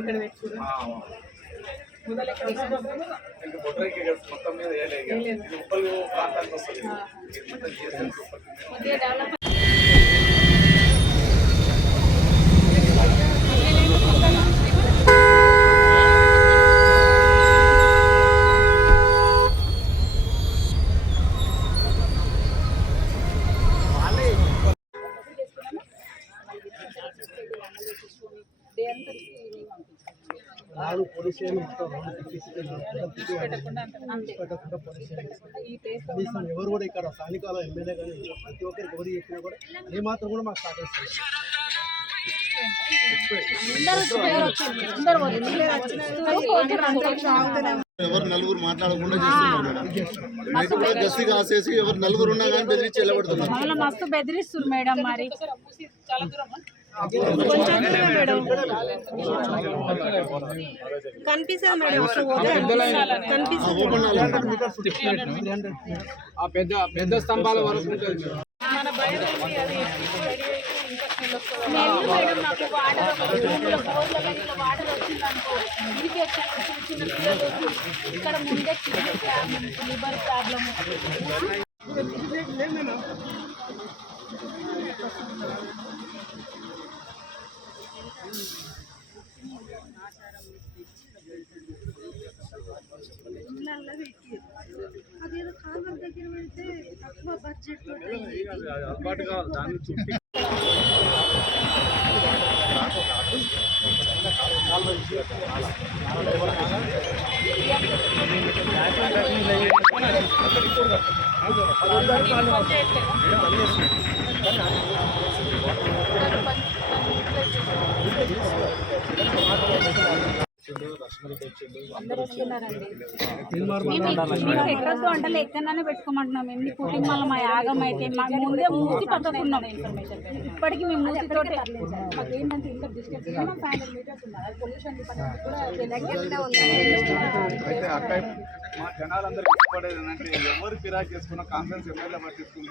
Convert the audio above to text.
ఇక్కడ పెట్టుకురు మొదలు ఎక్కడ మొత్తం మీద ఉప్పల్ ప్రాంతానికి వస్తుంది ఎవరు కూడా ఇక్కడ స్థానికాల ఎమ్మెల్యే కానీ ప్రతి ఒక్కరికి ఎవరు చెప్పినా కూడా ఏమాత్రం కూడా మాకు సహకరిస్తారు. ఎవరు నలుగురు మాట్లాడకుండా చేస్తున్నారు. గస్తీ కాసేసి ఎవరు నలుగురు ఉన్నా కానీ బెదిరించి వెళ్ళబడుతున్నారు. మస్తు బెదిరిస్తారు మేడం. మరి కనిపిస్తుంది మేడం. పెద్ద స్తంభాల వరకు ఉంటుంది. మేడం నాకు వాటర్ వాటర్ వచ్చిందనుకో ఇంటికి వచ్చాను. చిన్న పిల్లలు ఇక్కడ ముందే లివర్ ప్రాబ్లమ్. అదేదో కాలువ దగ్గర వెళ్తే తక్కువ బడ్జెట్ అందరూ వస్తున్నారండి. మేము ఎక్కడో అంటే ఎక్కడనే పెట్టుకోమంటున్నాం. ఎన్ని కుటుంబాల మా యాగం అయితే మాకు ముందే మూసి పక్కకున్నాం. ఇప్పటికీ మేము మూసితో మాకు ఏంటంటే ఇంకా డిస్టెన్స్ 500 మీటర్స్ ఉన్నారు. పొల్యూషన్ డిపార్ట్మెంట్ కూడా మా జనాలందరూ ఇష్టపడేది ఏంటంటే ఎవరు ఫిరాక్ చేసుకున్న కాన్ఫరెన్స్ ఎమ్మెల్యే పట్టించుకుంటే